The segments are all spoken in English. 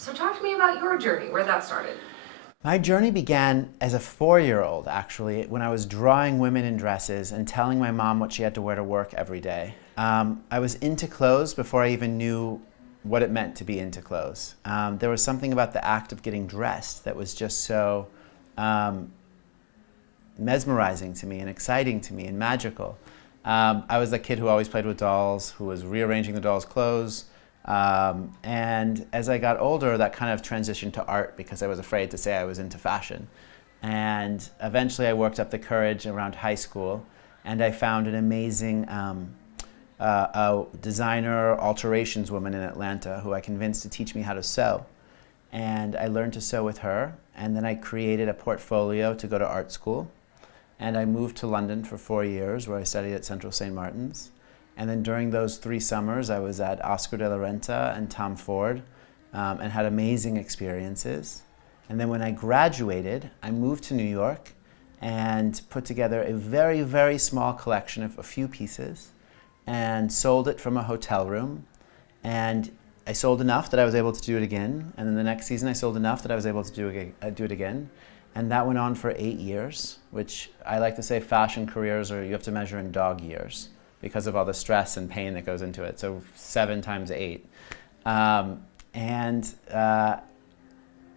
So talk to me about your journey, where that started. My journey began as a 4-year-old, actually, when I was drawing women in dresses and telling my mom what she had to wear to work every day. I was into clothes before I even knew what it meant to be into clothes. There was something about the act of getting dressed that was just so mesmerizing to me and exciting to me and magical. I was the kid who always played with dolls, who was rearranging the dolls' clothes. And as I got older, that kind of transitioned to art because I was afraid to say I was into fashion. And eventually I worked up the courage around high school, and I found an amazing a designer alterations woman in Atlanta who I convinced to teach me how to sew. And I learned to sew with her, and then I created a portfolio to go to art school. And I moved to London for 4 years, where I studied at Central St. Martin's. And then during those 3 summers, I was at Oscar de la Renta and Tom Ford and had amazing experiences. And then when I graduated, I moved to New York and put together a very, very small collection of a few pieces and sold it from a hotel room. And I sold enough that I was able to do it again. And then the next season, I sold enough that I was able to do it again. And that went on for 8 years, which I like to say fashion careers are, you have to measure in dog years, because of all the stress and pain that goes into it. So 7 times 8. 8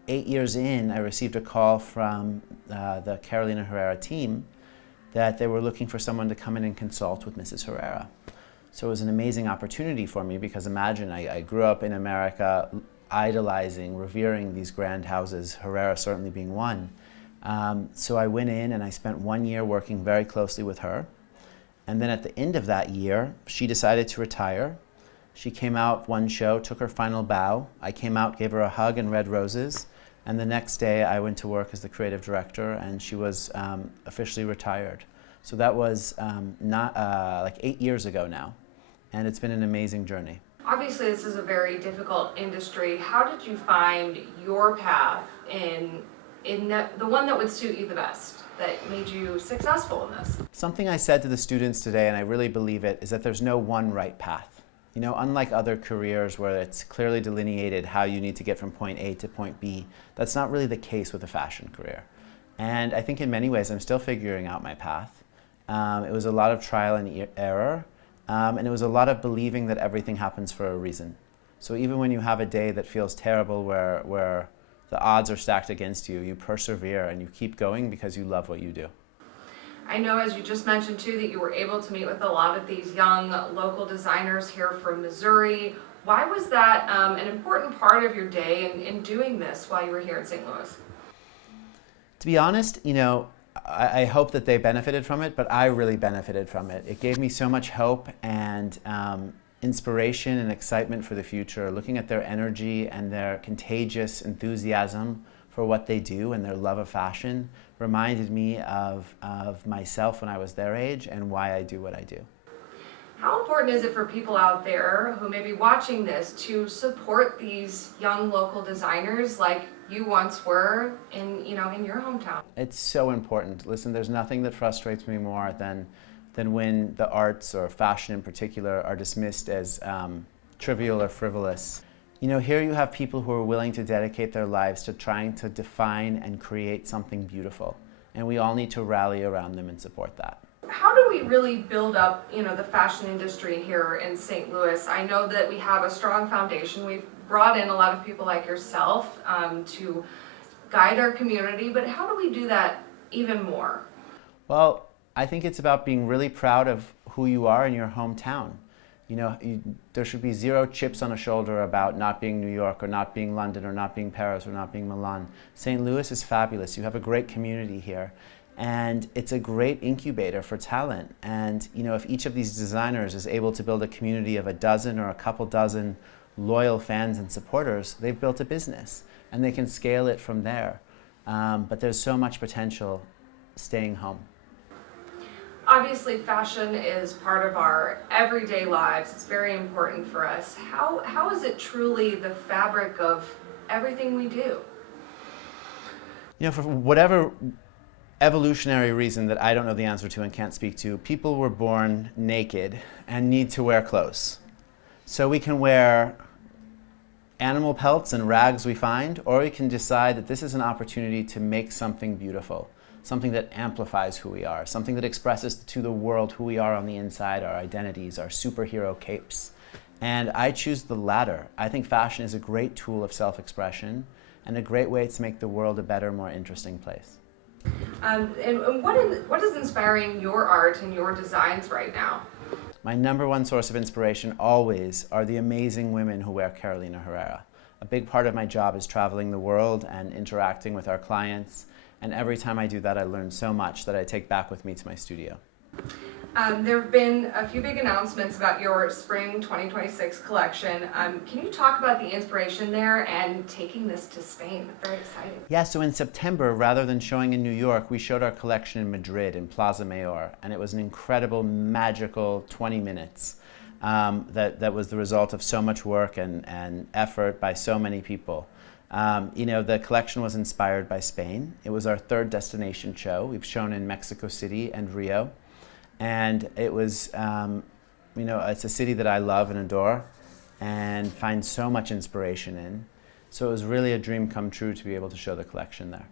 years in, I received a call from the Carolina Herrera team that they were looking for someone to come in and consult with Mrs. Herrera. So it was an amazing opportunity for me because imagine I grew up in America idolizing, revering these grand houses, Herrera certainly being one. So I went in and I spent 1 year working very closely with her. And then at the end of that year, she decided to retire. She came out one show, took her final bow. I came out, gave her a hug and red roses. And the next day I went to work as the creative director, and she was officially retired. So that was like 8 years ago now. And it's been an amazing journey. Obviously, this is a very difficult industry. How did you find your path in the one that would suit you the best, that made you successful in this? Something I said to the students today, and I really believe it, is that there's no one right path. You know, unlike other careers where it's clearly delineated how you need to get from point A to point B, that's not really the case with a fashion career. And I think in many ways I'm still figuring out my path. It was a lot of trial and error, and it was a lot of believing that everything happens for a reason. So even when you have a day that feels terrible where the odds are stacked against you, you persevere and you keep going because you love what you do. I know, as you just mentioned too, that you were able to meet with a lot of these young local designers here from Missouri. Why was that an important part of your day in doing this while you were here in St. Louis? To be honest, you know, I hope that they benefited from it, but I really benefited from it. It gave me so much hope and inspiration and excitement for the future. Looking at their energy and their contagious enthusiasm for what they do and their love of fashion reminded me of myself when I was their age and why I do what I do. How important is it for people out there who may be watching this to support these young local designers like you once were in your hometown? It's so important. Listen, there's nothing that frustrates me more than when the arts or fashion in particular are dismissed as trivial or frivolous. You know, here you have people who are willing to dedicate their lives to trying to define and create something beautiful. And we all need to rally around them and support that. How do we really build up, the fashion industry here in St. Louis? I know that we have a strong foundation. We've brought in a lot of people like yourself to guide our community, but how do we do that even more? Well, I think it's about being really proud of who you are in your hometown. You know, there should be 0 chips on a shoulder about not being New York or not being London or not being Paris or not being Milan. St. Louis is fabulous. You have a great community here. And it's a great incubator for talent. And if each of these designers is able to build a community of a dozen or a couple dozen loyal fans and supporters, they've built a business. And they can scale it from there. But there's so much potential staying home. Obviously, fashion is part of our everyday lives. It's very important for us. How is it truly the fabric of everything we do? You know, for whatever evolutionary reason that I don't know the answer to and can't speak to, people were born naked and need to wear clothes. So we can wear animal pelts and rags we find, or we can decide that this is an opportunity to make something beautiful, something that amplifies who we are, something that expresses to the world who we are on the inside, our identities, our superhero capes. And I choose the latter. I think fashion is a great tool of self-expression and a great way to make the world a better, more interesting place. And what is inspiring your art and your designs right now? My number one source of inspiration always are the amazing women who wear Carolina Herrera. A big part of my job is traveling the world and interacting with our clients, and every time I do that I learn so much that I take back with me to my studio. There have been a few big announcements about your spring 2026 collection. Can you talk about the inspiration there and taking this to Spain? Very exciting. Yeah, so in September, rather than showing in New York, we showed our collection in Madrid, in Plaza Mayor, and it was an incredible, magical 20 minutes that was the result of so much work and effort by so many people. You know, the collection was inspired by Spain. It was our third destination show. We've shown in Mexico City and Rio. And it was, you know, it's a city that I love and adore and find so much inspiration in. So it was really a dream come true to be able to show the collection there.